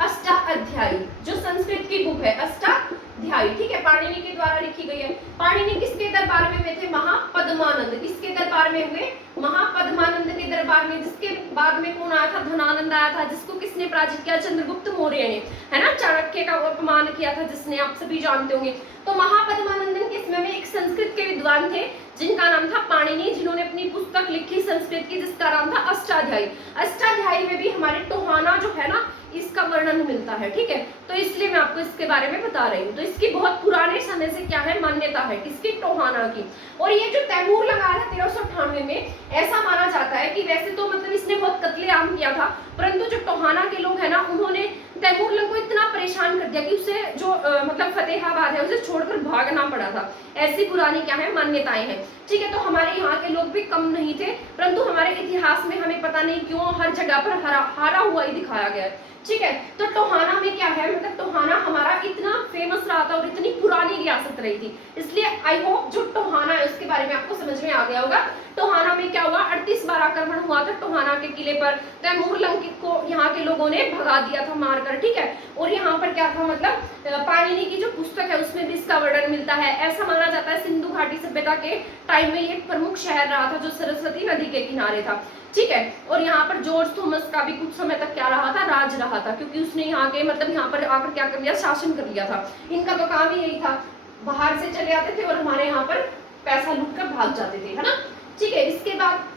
अष्टाध्यायी, जो संस्कृत की बुक है, अष्टाध्यायी, ठीक है, पाणिनि के द्वारा लिखी गई है। पाणिनि किसके दरबार में हुए थे, महापद्मानंद। किसके दरबार में हुए, महापद्मानंद के दरबार में। जिसके बाद में कौन आया था, धनानंद आया था, जिसको किसने पराजित किया, चंद्रगुप्त मौर्य ने, है ना, चाणक्य का अपमान किया था जिसने, आप सभी जानते होंगे। तो महापद्मानंदन के समय में एक संस्कृत के विद्वान थे जिनका नाम था पाणिनि, जिन्होंने अपनी पुस्तक लिखी संस्कृत की जिसका नाम था अष्टाध्यायी। अष्टाध्यायी में भी हमारे टोहाना जो है ना इसका वर्णन मिलता है, ठीक है। तो इसलिए मैं आपको इसके बारे में बता रही हूँ। तो इसकी बहुत पुराने समय से क्या है, मान्यता है, किसकी, टोहाना की। और ये जो तैमूर लगाया था 1398 में, ऐसा माना जाता है कि वैसे तो मतलब इसने बहुत कत्लेआम किया था, परंतु जो टोहाना के लोग हैं ना, उन्होंने तैमूर को इतना परेशान कर दिया कि उसे जो मतलब फतेहाबाद है उसे छोड़कर भागना पड़ा था। ऐसी पुरानी क्या है, मान्यताएं हैं, ठीक है। तो हमारे यहाँ के लोग भी कम नहीं थे, परंतु हमारे इतिहास में हमें पता नहीं क्यों हर जगह पर हारा हुआ ही दिखाया गया है, ठीक है। तो टोहाना में क्या है, मतलब टोहाना हमारा इतना फेमस रहा था और इतनी पुरानी रियासत रही थी, इसलिए आई होप जो टोहाना है उसके बारे में आपको समझ में आ गया होगा। टोहाना में क्या हुआ, 38 बार आक्रमण हुआ था टोहाना के किले पर। तैमूर लंकित को यहाँ के लोगों ने भगा दिया था मारकर, ठीक है। और यहाँ पर क्या था, मतलब पाणिनि की जो पुस्तक है उसमें भी इसका वर्णन मिलता है। ऐसा माना जाता है सिंधु घाटी सभ्यता के टाइम में ये प्रमुख शहर रहा था जो सरस्वती नदी के किनारे था, ठीक है। और यहाँ पर जॉर्ज थॉमस का भी कुछ समय तक क्या रहा था, राज रहा था, क्योंकि उसने यहाँ के मतलब यहाँ पर आकर क्या कर लिया, शासन कर लिया था। इनका तो काम ही यही था, बाहर से चले आते थे और हमारे यहाँ पर पैसा लूट कर भाग जाते थे, है ना, ठीक है। इसके बाद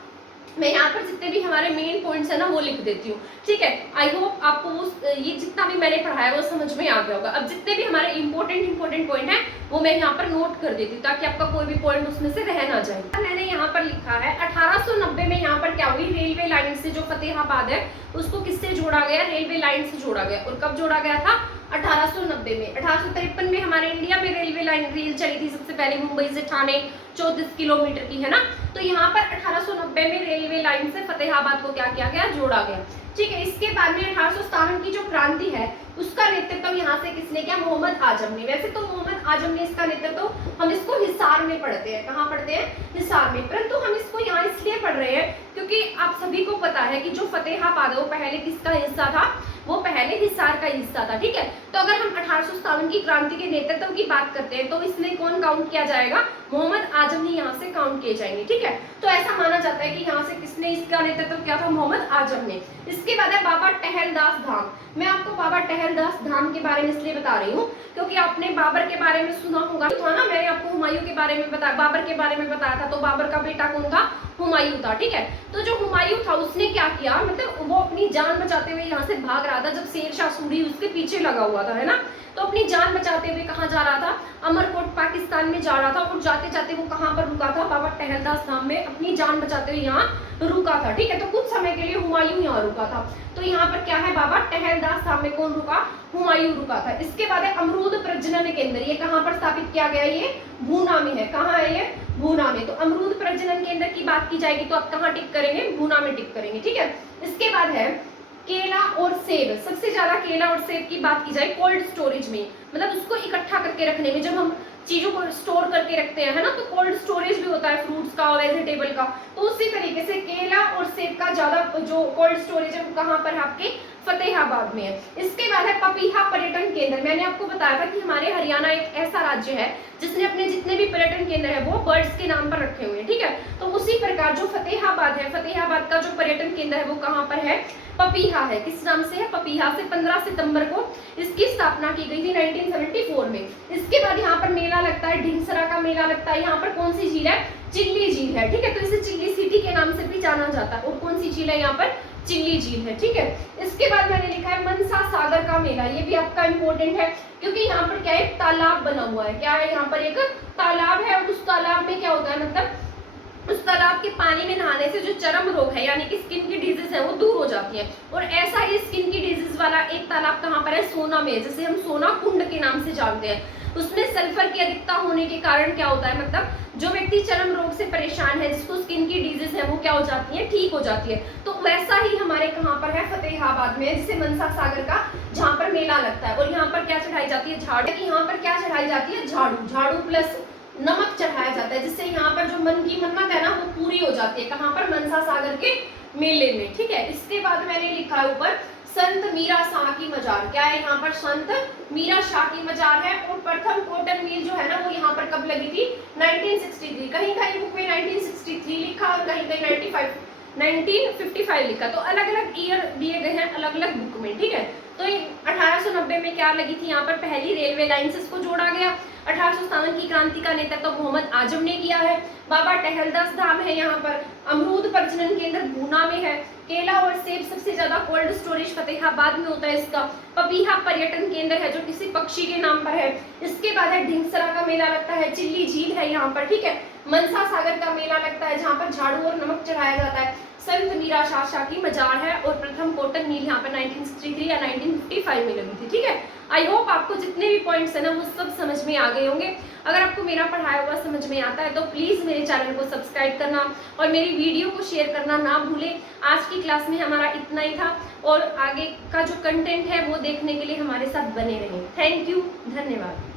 मैं यहाँ पर जितने भी हमारे मेन पॉइंट्स है ना वो लिख देती हूँ, ठीक है। आई होप आपको ये जितना भी मैंने पढ़ाया वो समझ में आ गया होगा। अब जितने भी हमारे इंपॉर्टेंट पॉइंट है वो मैं यहाँ पर नोट कर देती हूँ ताकि आपका कोई भी पॉइंट उसमें से रह ना जाए। मैंने यहाँ पर लिखा है 1890 में यहाँ पर क्या हुई, रेलवे लाइन से जो फतेहाबाद है उसको किससे जोड़ा गया, रेलवे लाइन से जोड़ा गया। और कब जोड़ा गया था, 1890 में। 1853 में हमारे इंडिया में रेलवे रेल चली थी सबसे पहले मुंबई से ठाणे 34 किलोमीटर की, है ना। तो यहाँ पर 1890 में रेलवे लाइन से फतेहाबाद को क्या किया गया, जोड़ा गया, ठीक है। इसके बाद में 1857 की जो क्रांति है उसका नेतृत्व यहाँ से किसने किया, मोहम्मद आजम ने। वैसे तो मोहम्मद आजम ने इसका नेतृत्व, हम इसको हिसार में पढ़ते हैं, कहाँ पढ़ते हैं, हिसार में, परंतु हम इसको यहाँ इसलिए पढ़ रहे हैं क्योंकि आप सभी को पता है कि जो फतेहाबाद है वो पहले किसका हिस्सा था, वो पहले हिसार का हिस्सा था, ठीक है। तो अगर हम 1857 की क्रांति के नेतृत्व की बात करते हैं तो इसमें कौन काउंट किया जाएगा, मोहम्मद आजम ही यहाँ से काउंट किए जाएंगे, ठीक है। तो ऐसा माना जाता है कि यहाँ से किसने इसका नेतृत्व किया था, मोहम्मद आजम ने। इसके बाद है बाबा टहलदास धाम। मैं आपको बाबा टहलदास धाम के बारे में इसलिए बता रही हूँ क्योंकि आपने बाबर के बारे में सुना होगा, तो ना मैंने आपको हुमायूं के बारे में बताया, बाबर के बारे में बताया था। तो बाबर का बेटा कौन था, हुमायूं था, ठीक है। तो जो हुमायूं था उसने क्या किया, मतलब वो अपनी जान बचाते हुए यहाँ से भाग रहा था जब शेरशाह सूरी उसके पीछे लगा हुआ था, है ना। तो अपनी जान बचाते हुए कहाँ जा रहा था, अमरकोट पाकिस्तान में जा रहा था। और जाते जाते वो कहाँ पर रुका था, बाबा टहलदास धाम में अपनी जान बचाते हुए यहाँ रुका था, ठीक है। तो कुछ समय के लिए हुमायूं यहाँ रुका था। तो यहाँ पर क्या है, बाबा टहलदास धाम में कौन रुका, हुमायूं रुका था। इसके बाद है अमरूद प्रजनन केंद्र। ये कहाँ पर स्थापित किया गया, ये भूना में है। कहाँ है ये, भूना में। तो अमरूद प्रजनन केंद्र की बात की जाएगी तो आप कहाँ टिक करेंगे, भूना में टिक करेंगे, ठीक है। इसके बाद है केला और सेब। सबसे ज्यादा केला और सेब की बात की जाए कोल्ड स्टोरेज में, मतलब उसको इकट्ठा करके रखने में, जब हम चीजों को स्टोर करके रखते हैं, है ना, तो कोल्ड स्टोरेज भी होता है फ्रूट्स का, वेजिटेबल का। तो उसी तरीके से केला और सेब का ज्यादा जो कोल्ड स्टोरेज है वो कहाँ पर है, आपके फतेहाबाद में है। इसके बाद है पपीहा पर्यटन केंद्र। मैंने आपको बताया था कि हमारे हरियाणा एक ऐसा राज्य है जिसने अपने जितने भी पर्यटन केंद्र है वो बर्ड्स के नाम पर रखे हुए हैं, ठीक है। तो उसी प्रकार जो फतेहाबाद है, फतेहाबाद का जो पर्यटन केंद्र है वो कहाँ पर है, पपीहा है। किस नाम से है, पपीहा से। 15 सितंबर को इसकी स्थापना की गई थी 1974 में। इसके बाद यहाँ पर मेला लगता है, ढिंगसरा का मेला लगता है। यहाँ पर कौन सी झील है, चिल्ली झील है, ठीक है। तो इसे चिल्ली सिटी के नाम से भी जाना जाता है। और कौन सी झील है, यहाँ पर चिल्ली झील है, ठीक है। इसके बाद मैंने लिखा है मनसा सागर का मेला। ये भी आपका इंपॉर्टेंट है क्योंकि यहाँ पर क्या है, एक तालाब बना हुआ है। क्या है, यहाँ पर एक तालाब है और उस तालाब में क्या होता है, मतलब उस तालाब के पानी में नहाने से जो चर्म रोग है यानी कि स्किन की डिजीज है वो दूर हो जाती है। और ऐसा ही स्किन की डिजीज वाला एक तालाब कहाँ पर है, सोना में, जैसे हम सोना कुंड के नाम से जानते हैं। उसमें सल्फर की अधिकता होने के कारण क्या होता है, मतलब जो व्यक्ति चर्म रोग से परेशान है, जिसको स्किन की डिजीज है, वो क्या हो जाती है, ठीक हो जाती है। तो वैसा ही हमारे कहाँ पर है, फतेहाबाद में, जिसे मनसा सागर का, जहाँ पर मेला लगता है। और यहाँ पर क्या चढ़ाई जाती है, झाड़ू। यहाँ पर क्या चढ़ाई जाती है, झाड़ू। झाड़ू प्लस नमक चढ़ाया जाता है, जिससे यहाँ पर जो मन की मन्नत है ना वो पूरी हो जाती है। कहाँ पर, मनसा सागर के मेले में, ठीक है। इसके बाद मैंने लिखा है ऊपर संत मीरा शाह की मजार। क्या है, यहाँ पर संत मीरा शाह की मजार है। और प्रथम कॉटन मिल जो है ना वो यहाँ पर कब लगी थी, 1963। कहीं कहीं बुक में 1963 लिखा और कहीं कहीं 1955 लिखा। तो अलग अलग ईयर दिए गए हैं अलग अलग बुक में, ठीक है। तो 1890 में क्या लगी थी, यहाँ पर पहली रेलवे लाइन से इसको जोड़ा गया। 1857 की क्रांति का नेतृत्व मोहम्मद आजम ने किया है। बाबा टहलदास धाम है, यहाँ पर अमरूद प्रजनन केंद्र भूना में है। केला और सेब सबसे ज्यादा कोल्ड स्टोरेज फतेहाबाद में होता है इसका। पपीहा पर्यटन केंद्र है जो किसी पक्षी के नाम पर है। इसके बाद है ढिंगसरा का मेला लगता है, चिल्ली झील है यहाँ पर, ठीक है। मनसा सागर का मेला लगता है जहाँ पर झाड़ू और नमक चढ़ाया जाता है। संत मीरा शाह की मजार है। और प्रथम कॉटन मिल यहाँ पर 1963 या 1955 में लगी थी, ठीक है। आई होप आपको जितने भी पॉइंट्स है ना वो सब समझ में आ गए होंगे। अगर आपको मेरा पढ़ाया हुआ समझ में आता है तो प्लीज मेरे चैनल को सब्सक्राइब करना और मेरी वीडियो को शेयर करना ना भूलें। आज की क्लास में हमारा इतना ही था और आगे का जो कंटेंट है वो देखने के लिए हमारे साथ बने रहें। थैंक यू, धन्यवाद।